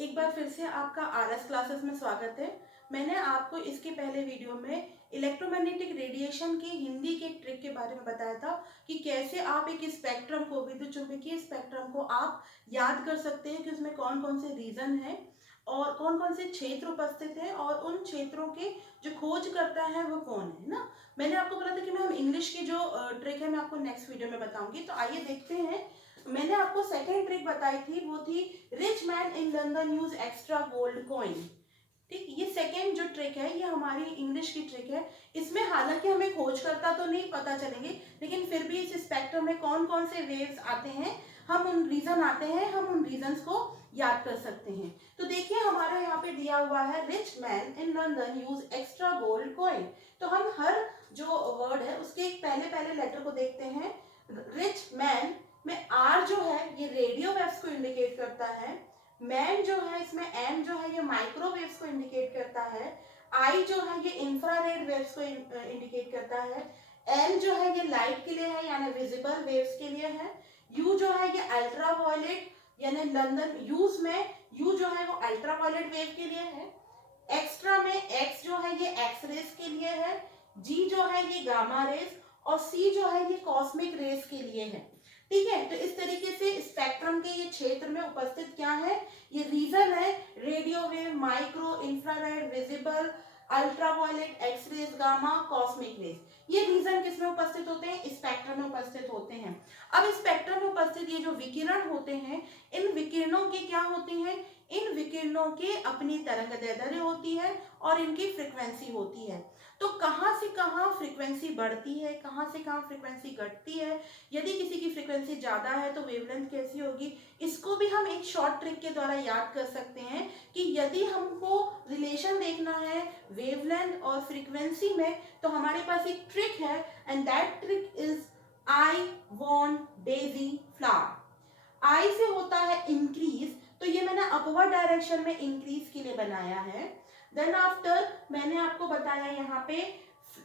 एक बार फिर से आपका आरएस क्लासेस में स्वागत है। मैंने आपको इसके पहले वीडियो में इलेक्ट्रोमैग्नेटिक रेडिएशन की हिंदी के एक ट्रिक के बारे में बताया था कि कैसे आप एक स्पेक्ट्रम को, विद्युत चुंबकीय स्पेक्ट्रम को आप याद कर सकते हैं कि उसमें कौन कौन से रीजन है और कौन कौन से क्षेत्र उपस्थित हैं और उन क्षेत्रों के जो खोज करता है वो कौन है ना। मैंने आपको बोला था कि मैं हम इंग्लिश की जो ट्रिक है मैं आपको नेक्स्ट वीडियो में बताऊंगी। तो आइए देखते हैं। मैंने आपको सेकेंड ट्रिक बताई थी, वो थी rich man in London use extra gold coin. ठीक, ये सेकेंड जो ट्रिक है ये हमारी इंग्लिश की ट्रिक है। इसमें हालांकि हमें खोजकर्ता तो नहीं पता चलेंगे, लेकिन फिर भी इस स्पेक्ट्रम में कौन कौन से वेव्स आते हैं, हम उन रीजन आते हैं, हम उन रीजन्स को याद कर सकते हैं। तो देखिए हमारे यहाँ पे दिया हुआ है rich man in London use extra gold coin. तो हम हर जो वर्ड है उसके पहले पहले लेटर को देखते हैं। रिच मैन में आर जो है ये रेडियो वेव्स को इंडिकेट करता है। मैन जो है इसमें एम जो है ये माइक्रोवेव्स को इंडिकेट करता है। आई जो है ये इंफ्रारेड वेव्स को इंडिकेट करता है। एल जो है ये लाइट के लिए है यानी विजिबल वेव्स के लिए है। यू जो है ये अल्ट्रा वायलेट यानी लंदन यूज में यू जो है वो अल्ट्रा वायलेट वेव के लिए है। एक्स्ट्रा में एक्स जो है ये एक्स रेस के लिए है। जी जो है ये गामा रेस और सी जो है ये कॉस्मिक रेस के लिए है। ठीक है, तो इस तरीके से स्पेक्ट्रम के ये क्षेत्र में उपस्थित क्या है, ये रीजन है radio wave, micro, infrared, visible, ultraviolet, X rays, gamma, cosmic rays. ये रीजन किसमें उपस्थित होते हैं, स्पेक्ट्रम में उपस्थित होते हैं। अब स्पेक्ट्रम में उपस्थित ये जो विकिरण होते हैं, इन विकिरणों के क्या होते हैं, इन विकिरणों के अपनी तरंगदैर्ध्य होती है और इनकी फ्रीक्वेंसी होती है। तो कहाँ से कहाँ फ्रीक्वेंसी बढ़ती है, कहाँ से कहाँ फ्रीक्वेंसी घटती है, यदि किसी की फ्रीक्वेंसी ज़्यादा है तो वेवलेंथ कैसी होगी, इसको भी हम एक शॉर्ट ट्रिक के द्वारा याद कर सकते हैं कि यदि हमको रिलेशन देखना है वेवलेंथ और फ्रीक्वेंसी में तो हमारे पास एक ट्रिक है and that trick is I want daisy flower. I से होता है इंक्रीज, तो ये मैंने अपवर्ड डायरेक्शन में इंक्रीज के लिए बनाया है। देन आफ्टर मैंने आपको बताया यहाँ पे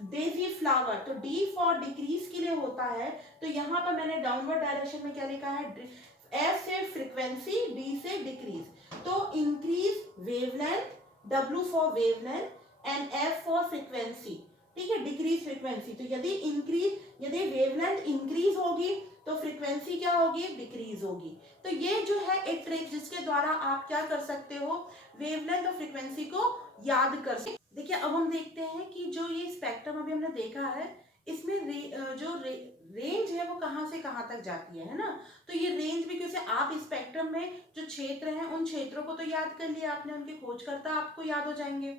डेजी फ्लावर, तो डी फॉर डिक्रीज के लिए होता है, तो यहाँ पर मैंने डाउनवर्ड डायरेक्शन में क्या लिखा है, एफ से फ्रीक्वेंसी, डी से डिक्रीज। तो increase wavelength, W for wavelength and F for frequency. ठीक है, डिक्रीज फ्रीक्वेंसी, तो यदि वेवलेंथ इंक्रीज होगी तो फ्रीक्वेंसी क्या होगी, डिक्रीज होगी। तो ये जो है एक ट्रिक जिसके द्वारा आप क्या कर सकते हो, वेवलेंथ और फ्रीक्वेंसी को याद कर सकते। देखिए अब हम देखते हैं कि जो ये स्पेक्ट्रम अभी हमने देखा है इसमें रेंज है वो कहाँ से कहाँ तक जाती है ना। तो ये रेंज भी कैसे, आप स्पेक्ट्रम में जो क्षेत्र हैं उन क्षेत्रों को तो याद कर लिया आपने, उनके खोजकर्ता आपको याद हो जाएंगे।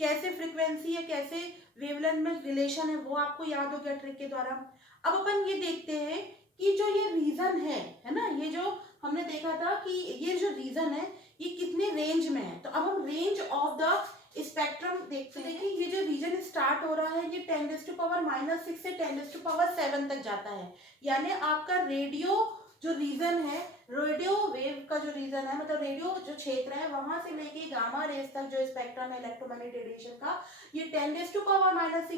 कैसे फ्रीक्वेंसी है, कैसे वेवलेंथ में रिलेशन है वो आपको याद हो गया ट्रिक के द्वारा। अब अपन ये देखते हैं कि जो ये रीजन है ना, ये जो हमने देखा था कि ये जो रीजन है ये कितने रेंज में है। तो अब हम रेंज ऑफ द स्पेक्ट्रम देखते हैं। देखिए ये जो रीजन स्टार्ट हो रहा है ये 10⁻⁻⁶ से 10⁻⁷ तक जाता है। यानी आपका रेडियो जो रीजन है, रेडियो वेव का जो रीजन है, मतलब रेडियो जो क्षेत्र है वहां से लेके गामा रेस तक जो स्पेक्ट्रम है इलेक्ट्रोमैग्नेटिक रेडिएशन का, ये 10⁻⁻⁶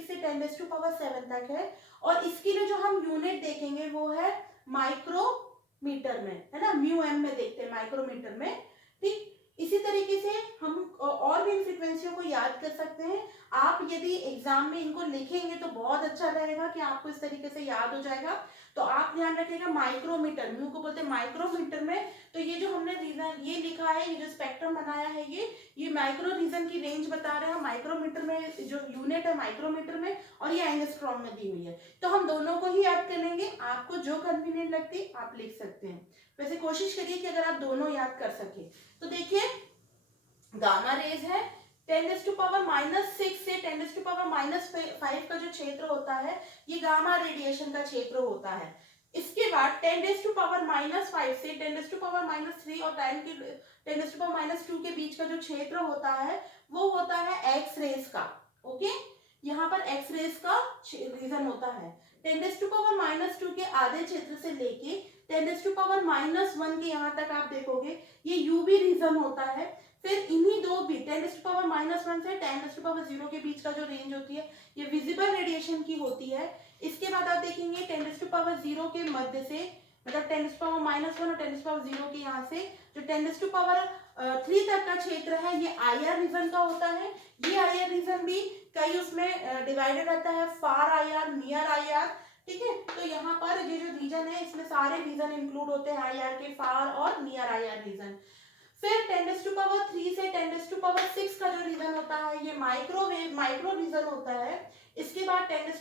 से 10⁻⁷ तक है। और इसके लिए जो हम यूनिट देखेंगे वो है माइक्रोमीटर में, है ना, म्यू एम में देखते हैं माइक्रोमीटर में। ठीक, इसी तरीके से हम और भी इन फ्रीक्वेंसियों को याद कर सकते हैं। आप यदि एग्जाम में इनको लिखेंगे तो बहुत अच्छा रहेगा कि आपको इस तरीके से याद हो जाएगा। तो आप ध्यान रखिएगा माइक्रोमीटर, म्यू को बोलते हैं माइक्रोमीटर में। तो ये जो हमने रीजन ये लिखा है, ये जो स्पेक्ट्रम बनाया है ये माइक्रो रीजन की रेंज बता रहे हैं माइक्रोमीटर में, जो यूनिट है माइक्रोमीटर में, और ये एंगस्ट्रॉम में दी हुई है। तो हम दोनों को ही याद कर लेंगे, आपको जो कन्वीनियंट लगती आप लिख सकते हैं। वैसे कोशिश करिए कि अगर आप दोनों याद कर सके। तो देखिए गामा रेज है 10⁻⁻⁶ से 10⁻⁵ का जो क्षेत्र होता है ये गामा रेडिएशन का क्षेत्र होता है। इसके बाद 10⁻⁻5 से 10⁻⁻3 और 10⁻⁻2 के बीच का जो क्षेत्र होता है वो होता है एक्स रेस का। ओके, यहाँ पर एक्स रेस का रीजन होता है। 10⁻⁻2 के आधे क्षेत्र से लेके 10⁻⁻1 के यहाँ तक आप देखोगे ये यूवी रीजन होता है। फिर इन्हीं दो भी 10⁻⁻1 से 10⁻0 के बीच का जो रेंज होती है ये विजिबल रेडिएशन की होती है। इसके बाद आप देखेंगे 10⁻0 के मध्य से, मतलब 10⁻1 और 10⁻0 के यहाँ से जो 3 तक का क्षेत्र है ये IR रीजन का होता है। ये IR रीजन भी कई उसमें डिवाइडेड रहता है, फार IR, नियर IR, ठीक है। तो यहाँ पर ये जो रीजन है इसमें सारे रीजन इंक्लूड होते हैं, IR के फार और नियर IR रीजन। फिर 10⁻³ से 10⁻⁶ का जो रीजन होता है ये माइक्रो रीजन होता है। इसके बाद 10⁻⁶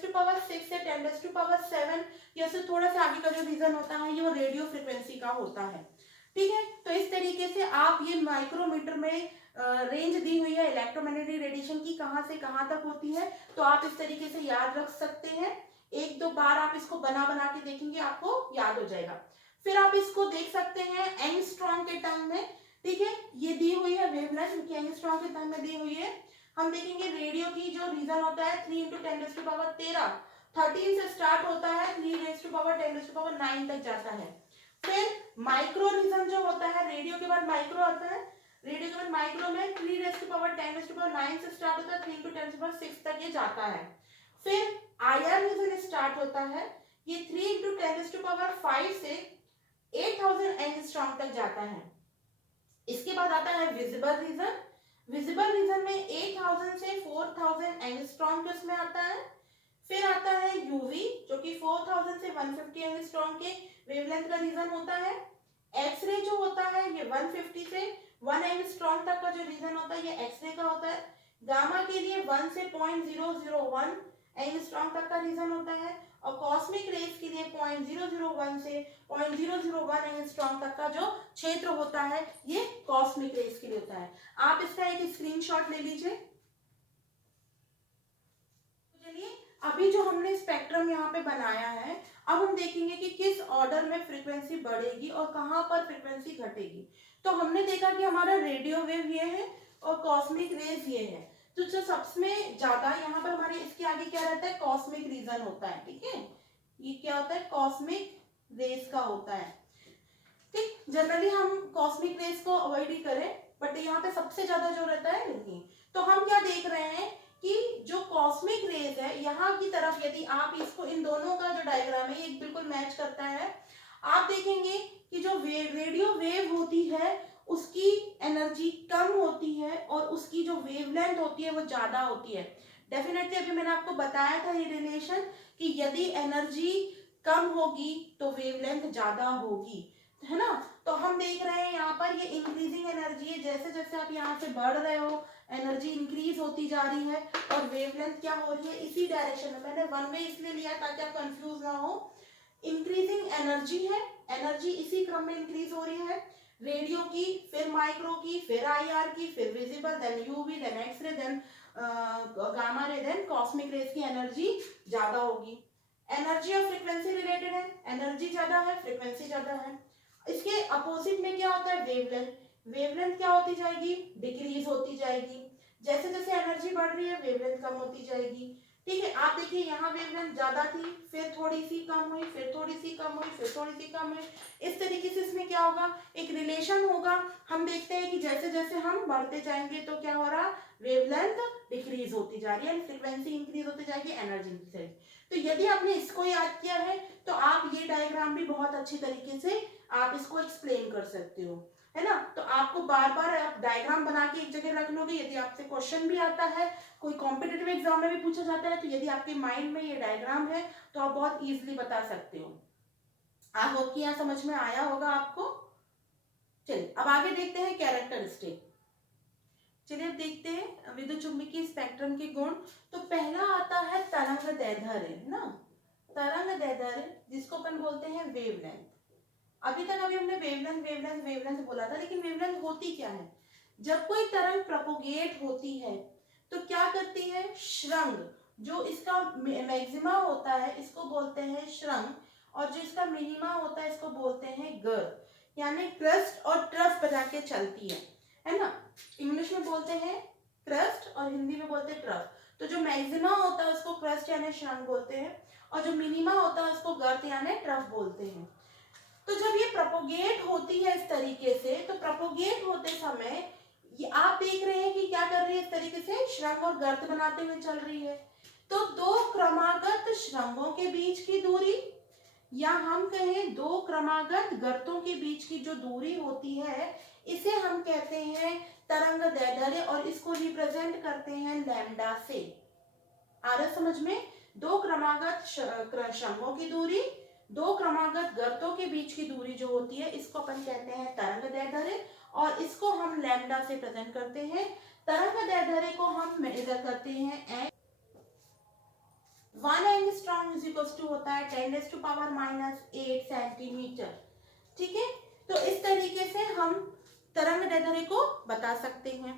से 10⁻⁷ या से थोड़ा सा आगे का जो रीजन होता है ये वो रेडियो फ्रिक्वेंसी का होता है, ठीक है। तो इस तरीके से आप ये माइक्रोमीटर में रेंज दी हुई है इलेक्ट्रोमैग्नेटिक रेडिएशन की, कहाँ से कहाँ तक होती है, तो आप इस तरीके से याद रख सकते हैं। 1-2 बार आप इसको बना बना के देखेंगे, आपको याद हो जाएगा। फिर आप इसको देख सकते हैं एंगस्ट्रॉम के टर्म में, ठीक है। ये दी हुई है वेवलेंथ, एंगस्ट्रॉम के टर्म में दी हुई है। हम देखेंगे रेडियो की जो रीजन होता है 3 × 10⁻13, 13 से स्टार्ट होता है, 3 × 10⁻9 तक जाता है। फिर माइक्रो रीजन जो होता है, रेडियो के बाद माइक्रो आता है, रेडियो के बाद माइक्रो में 3 × 10⁻9 से स्टार्ट होता है, 3 × 10⁻6 तक ये जाता है। फिर IR रीजन स्टार्ट होता है, ये 3 × 10⁵ से 8000 एंगस्ट्रॉम तक जाता है। इसके बाद आता है विजिबल रीजन। विजिबल रीजन में 8000 से 4000 एंगस्ट्रॉम के उसमें आता है। फिर आता है यूवी जो कि 4000 से 150 एंगस्ट्रॉम के वेवलेंथ का रीजन होता है। एक्सरे जो होता है ये 150 से 1 एंगस्ट्रॉम तक का जो रीजन होता है ये एक्सरे का होता है। गामा के लिए 1 से 0.001 एंगस्ट्रॉम तक का रीजन होता है और कॉस्मिक रेज के लिए 0.001 से 0.001 एंगस्ट्रॉम तक का जो क्षेत्र होता है ये कॉस्मिक रेज के लिए होता है। आप इसका एक स्क्रीनशॉट ले लीजिए। चलिए अभी जो हमने स्पेक्ट्रम यहाँ पे बनाया है, अब हम देखेंगे कि किस ऑर्डर में फ्रीक्वेंसी बढ़ेगी और कहाँ पर फ्रीक्वेंसी घटेगी। तो हमने देखा कि हमारा रेडियो वेव ये है और कॉस्मिक रेज ये है। तो जो सबसे ज्यादा यहाँ पर हमारे इसके आगे क्या रहता है, कॉस्मिक रीजन होता है, ठीक है। ये क्या होता है, कॉस्मिक रेज का होता है, ठीक। जनरली हम कॉस्मिक रेज को अवॉइड ही करें, बट यहाँ पे सबसे ज्यादा जो रहता है नहीं। तो हम क्या देख रहे हैं कि जो कॉस्मिक रेज है यहाँ की तरफ, यदि आप इसको इन दोनों का जो डायग्राम है ये बिल्कुल मैच करता है, आप देखेंगे कि जो रेडियो वेव होती है उसकी एनर्जी कम होती है और उसकी जो वेवलेंथ होती है वो ज्यादा होती है। डेफिनेटली अभी मैंने आपको बताया था ये रिलेशन कि यदि एनर्जी कम होगी तो वेवलेंथ ज्यादा होगी, है ना। तो हम देख रहे हैं यहाँ पर ये इंक्रीजिंग एनर्जी है, जैसे जैसे आप यहाँ से बढ़ रहे हो एनर्जी इंक्रीज होती जा रही है और वेवलेंथ क्या हो रही है इसी डायरेक्शन में। मैंने वन वे इसलिए लिया ताकि आप कंफ्यूज ना हो। इंक्रीजिंग एनर्जी है, एनर्जी इसी क्रम में इंक्रीज हो रही है, रेडियो की, फिर माइक्रो की, फिर IR की, फिर visible, then UV, then X ray, then gamma ray, then cosmic rays की एनर्जी ज्यादा होगी। एनर्जी और फ्रीक्वेंसी रिलेटेड है, एनर्जी ज्यादा है, फ्रीक्वेंसी ज्यादा है। इसके अपोजिट में क्या होता है, वेवलेंथ। वेवलेंथ क्या होती जाएगी, डिक्रीज होती जाएगी। जैसे जैसे एनर्जी बढ़ रही है वेवलेंथ कम होती जाएगी, ठीक है। आप देखिए यहाँ वेवलेंथ ज्यादा थी, फिर थोड़ी सी कम हुई, फिर थोड़ी सी कम हुई, फिर थोड़ी सी कम हुई। इस तरीके से इसमें क्या होगा, एक रिलेशन होगा। हम देखते हैं कि जैसे जैसे हम बढ़ते जाएंगे तो क्या हो रहा, वेवलेंथ डिक्रीज होती जा रही है, फ्रीक्वेंसी इंक्रीज होती जाएगी, एनर्जी इंक्रीज। तो यदि आपने इसको याद किया है तो आप ये डायग्राम भी बहुत अच्छी तरीके से आप इसको एक्सप्लेन कर सकते हो, है ना। तो आपको बार बार आप डायग्राम बना के एक जगह रख लोगे, यदि आपसे क्वेश्चन भी आता है, कोई कॉम्पिटिटिव एग्जाम में भी पूछा जाता है, तो यदि आपके माइंड में ये डायग्राम है तो आप बहुत इजीली बता सकते हो। आई होप कि यहाँ समझ में आया होगा आपको। चलिए अब आगे देखते हैं कैरेक्टरिस्टिक। चलिए अब देखते हैं विद्युत चुंबकीय स्पेक्ट्रम के गुण। तो पहला आता है तरंग दैर्ध्य, है ना। तरंग दैर्ध्य जिसको अपन बोलते हैं वेवलेंथ। अभी तक अभी हमने वेवलेंथ वेवलेंथ वेवलेंथ बोला था, लेकिन वेवलेंथ होती क्या है। जब कोई तरंग प्रोपोगेट होती है तो क्या करती है, श्रृंग, जो इसका मैक्सिमा होता है इसको बोलते हैं श्रृंग, और जो इसका मिनिमा होता है इसको बोलते हैं गर्भ, यानी क्रस्ट और ट्रफ बना के चलती है ना। इंग्लिश में बोलते हैं क्रस्ट और हिंदी में बोलते हैं ट्रफ। तो जो मैक्सिमा होता है उसको क्रस्ट यानी श्रृंग बोलते हैं और जो मिनिमा होता है उसको गर्भ यानी ट्रफ बोलते हैं। तो जब ये प्रोपोगेट होती है इस तरीके से, तो प्रोपोगेट होते समय ये आप देख रहे हैं कि क्या कर रही है, इस तरीके से श्रृंग और गर्त बनाते हुए चल रही है। तो दो क्रमागत श्रृंगों के बीच की दूरी, या हम कहें दो क्रमागत गर्तों के बीच की जो दूरी होती है, इसे हम कहते हैं तरंग दैर्ध्य और इसको रिप्रेजेंट करते हैं लैम्डा से। आ रहा समझ में? दो क्रमागत शंखों की दूरी, दो क्रमागत गर्तों के बीच की दूरी जो होती है इसको अपन कहते हैं तरंग दैर्ध्य और इसको हम लैम्डा से प्रेजेंट करते हैं। तरंग दैर्ध्य को हम मेजर करते हैं 1 एंगस्ट्रॉम इज इक्वल टू होता है 10⁻⁻8 सेंटीमीटर। ठीक है, तो इस तरीके से हम तरंग दैर्ध्य को बता सकते हैं।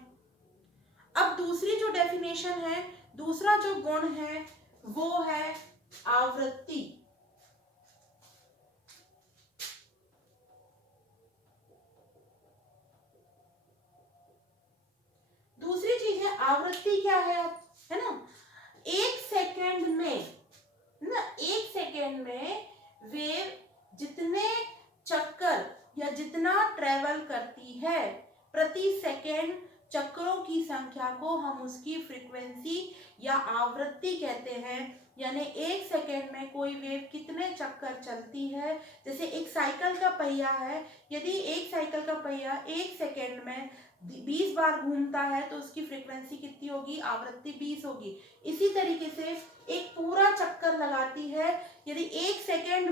अब दूसरी जो डेफिनेशन है, दूसरा जो गुण है वो है आवृत्ति। दूसरी चीज है आवृत्ति। क्या है ना, एक सेकेंड में वेव जितने चक्कर या जितना ट्रेवल करती है प्रति सेकेंड चक्रों की संख्या को हम उसकी फ्रीक्वेंसी या आवृत्ति कहते हैं। यानी एक सेकेंड में कोई वेव कितने चक्कर चलती है। जैसे एक साइकिल का पहिया है, यदि एक साइकिल का पहिया एक सेकेंड में 20 बार घूमता है तो उसकी फ्रीक्वेंसी कितनी होगी, आवृत्ति 20 होगी। इसी तरीके से एक पूरा चक्कर लगाती है, यदि एक सेकेंड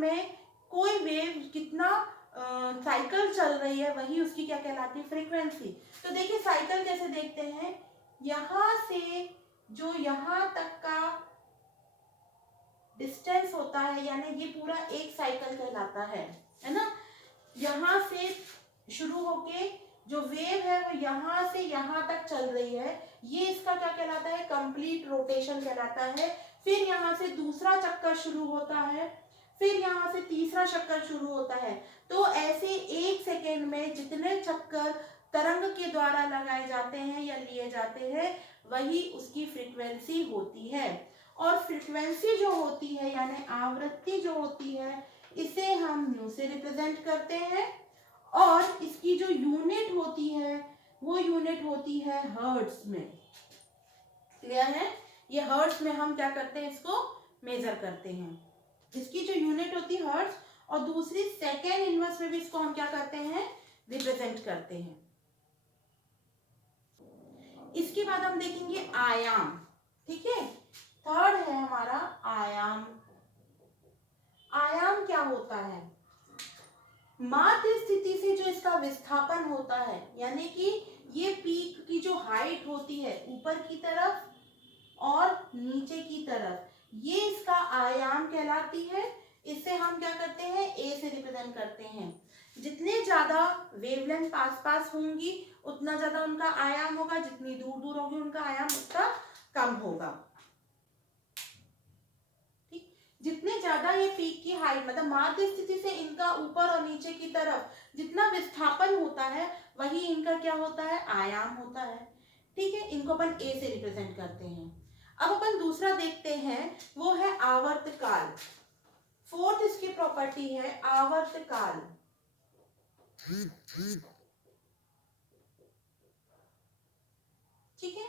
में कोई वेव कितना साइकिल चल रही है वही उसकी क्या कहलाती है, फ्रीक्वेंसी। तो देखिए साइकिल कैसे देखते हैं, यहां से जो यहां तक का डिस्टेंस होता है यानी ये पूरा एक साइकिल कहलाता है ना। यहां से शुरू होके जो वेव है वो यहां से यहां तक चल रही है, ये इसका क्या कहलाता है, कंप्लीट रोटेशन कहलाता है। फिर यहां से दूसरा चक्कर शुरू होता है, फिर यहां से तीसरा चक्कर शुरू होता है। तो ऐसे एक सेकेंड में जितने चक्कर तरंग के द्वारा लगाए जाते हैं या लिए जाते हैं वही उसकी फ्रीक्वेंसी होती है। और फ्रीक्वेंसी जो होती है यानी आवृत्ति जो होती है इसे हम न्यू से रिप्रेजेंट करते हैं और इसकी जो यूनिट होती है वो यूनिट होती है हर्ट्ज में। क्लियर है? ये हर्ट्ज में हम क्या करते हैं, इसको मेजर करते हैं। इसकी जो यूनिट होती है हर्ट्ज और दूसरी सेकेंड इनवर्स में भी इसको हम क्या करते हैं, रिप्रेजेंट करते हैं। इसके बाद हम देखेंगे आयाम। ठीक है, थर्ड है हमारा आयाम। आयाम क्या होता है, माध्य स्थिति से जो इसका विस्थापन होता है यानी कि ये पीक की जो हाइट होती है ऊपर की तरफ और नीचे की तरफ, ये इसका आयाम कहलाती है। इसे हम क्या करते हैं, ए से रिप्रेजेंट करते हैं। जितने ज्यादा वेवलेंथ पास पास होंगी उतना ज्यादा उनका आयाम होगा, जितनी दूर दूर होगी उनका आयाम उतना कम होगा। ठीक, जितने ज्यादा ये पीक की हाइट मतलब माध्य स्थिति से इनका ऊपर और नीचे की तरफ जितना विस्थापन होता है वही इनका क्या होता है, आयाम होता है। ठीक है, इनको अपन ए से रिप्रेजेंट करते हैं। अब अपन दूसरा देखते हैं, वो है आवर्तकाल। फोर्थ इसकी प्रॉपर्टी है आवर्तकाल। ठीक है,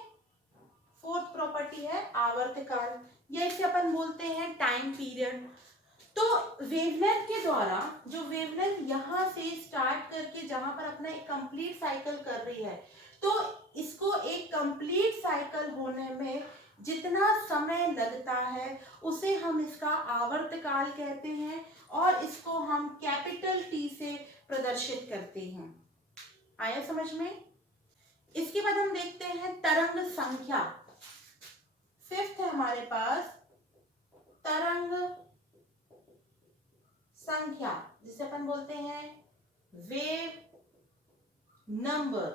फोर्थ प्रॉपर्टी है आवर्तकाल या इसे अपन बोलते हैं टाइम पीरियड। तो वेवलेंथ के द्वारा जो वेवलेंथ यहां से स्टार्ट करके जहां पर अपना एक कंप्लीट साइकिल कर रही है, तो इसको एक कंप्लीट साइकिल होने में जितना समय लगता है उसे हम इसका आवर्तकाल कहते हैं और इसको हम कैपिटल टी से प्रदर्शित करते हैं। आया समझ में? इसके बाद हम देखते हैं तरंग संख्या। फिफ्थ है हमारे पास तरंग संख्या, जिसे अपन बोलते हैं वेव नंबर।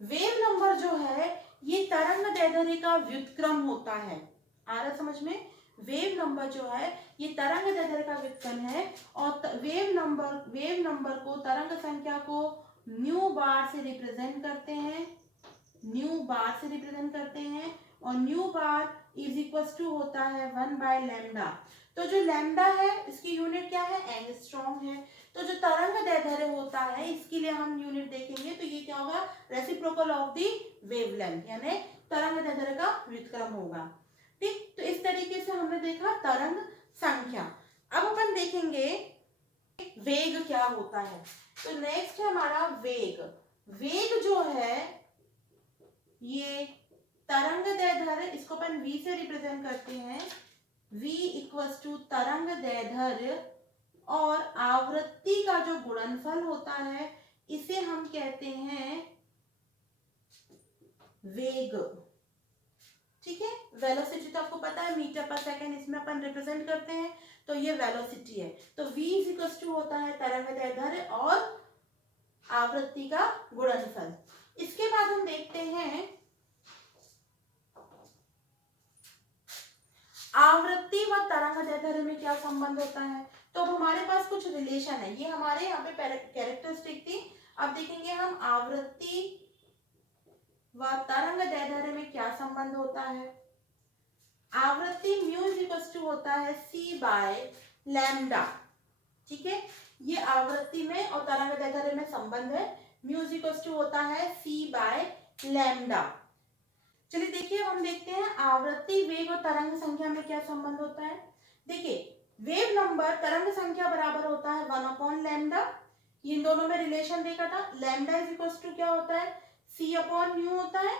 वेव नंबर जो है ये तरंग दैर्ध्य का व्युत्क्रम होता है। आ रहा समझ में? वेव नंबर जो है ये तरंग दैर्ध्य का व्युत्क्रम है और वेव नंबर को, तरंग संख्या को न्यू बार से रिप्रेजेंट करते हैं, न्यू बार से रिप्रेजेंट करते हैं और nu bar is equal to होता है 1/λ। तो जो लैम्डा है इसकी यूनिट क्या है, एंगस्ट्रॉम है। तो जो तरंग दैर्ध्य होता है इसके लिए हम यूनिट देखेंगे तो ये क्या होगा, रेसिप्रोकल ऑफ द वेवलेंथ यानी तरंग दैर्ध्य का व्युत्क्रम होगा। ठीक, तो इस तरीके से हमने देखा तरंग संख्या। अब अपन देखेंगे वेग क्या होता है। तो नेक्स्ट है हमारा वेग। वेग जो है ये तरंगदैर्ध्य, इसको अपन v से रिप्रेजेंट करते हैं। v इक्वल्स टू तरंगदैर्ध्य और आवृत्ति का जो गुणनफल होता है इसे हम कहते हैं वेग। ठीक है, वेलोसिटी तो आपको पता है मीटर पर सेकेंड, इसमें अपन रिप्रेजेंट करते हैं, तो ये वेलोसिटी है। तो v इक्वल्स टू होता है तरंगदैर्ध्य और आवृत्ति का गुणनफल। इसके बाद हम देखते हैं आवृत्ति व तरंगदैर्ध्य में क्या संबंध होता है। तो अब हमारे पास कुछ रिलेशन है, ये हमारे यहाँ पे कैरेक्टरिस्टिक थी। अब देखेंगे हम आवृत्ति व तरंगदैर्ध्य में क्या संबंध होता है। आवृत्ति म्यू इक्वल्स टू होता है c बाय लैम्डा। ठीक है, ये आवृत्ति में और तरंगदैर्ध्य में संबंध है। म्यू इक्वल्स टू होता है c बाय लैम्डा। चलिए देखिए, हम देखते हैं आवृत्ति, वेग और तरंग संख्या में क्या संबंध होता है। देखिए, वेव नंबर तरंग संख्या बराबर होता है 1/लैम्डा। इन दोनों में रिलेशन देखा था। लैम्डा इज इक्वल्स टू क्या होता है, c/न्यू होता है।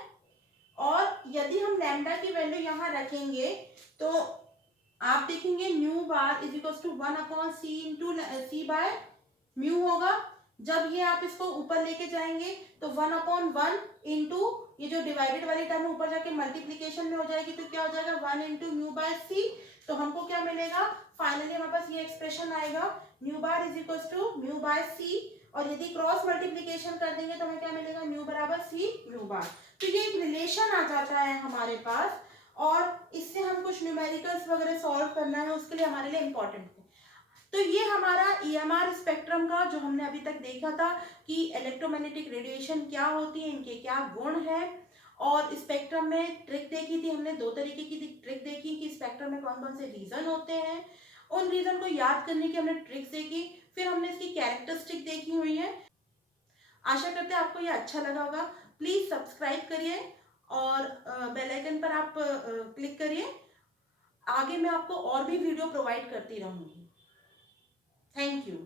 और यदि हम लैम्डा की वैल्यू यहाँ रखेंगे तो आप देखेंगे nu bar is equals to 1/c into c by mu होगा। जब ये आप इसको ऊपर लेके जाएंगे तो 1/1 इंटू ये जो डिवाइडेड वाली टर्म ऊपर जाके मल्टीप्लीकेशन में हो जाएगी, तो क्या हो जाएगा 1 इंटू म्यू बाय सी। तो हमको क्या मिलेगा, फाइनली हमारे पास ये एक्सप्रेशन आएगा mu bar is equals to mu by C. और यदि क्रॉस मल्टीप्लीकेशन कर देंगे तो हमें क्या मिलेगा, म्यू बराबर सी म्यू बार। तो ये एक रिलेशन आ जाता है हमारे पास, और इससे हम कुछ न्यूमेरिकल्स वगैरह सॉल्व करना है उसके लिए हमारे लिए इंपॉर्टेंट है। तो ये हमारा ईएमआर स्पेक्ट्रम का जो हमने अभी तक देखा था कि इलेक्ट्रोमैग्नेटिक रेडिएशन क्या होती है, इनके क्या गुण है। और स्पेक्ट्रम में ट्रिक देखी थी हमने, 2 तरीके की ट्रिक देखी कि स्पेक्ट्रम में कौन कौन से रीजन होते हैं, उन रीजन को याद करने की हमने ट्रिक्स देखी। फिर हमने इसकी कैरेक्टरिस्टिक देखी हुई है। आशा करते हैं आपको ये अच्छा लगा होगा। प्लीज सब्सक्राइब करिए और बेल आइकन पर आप क्लिक करिए। आगे मैं आपको और भी वीडियो प्रोवाइड करती रहूंगी। Thank you.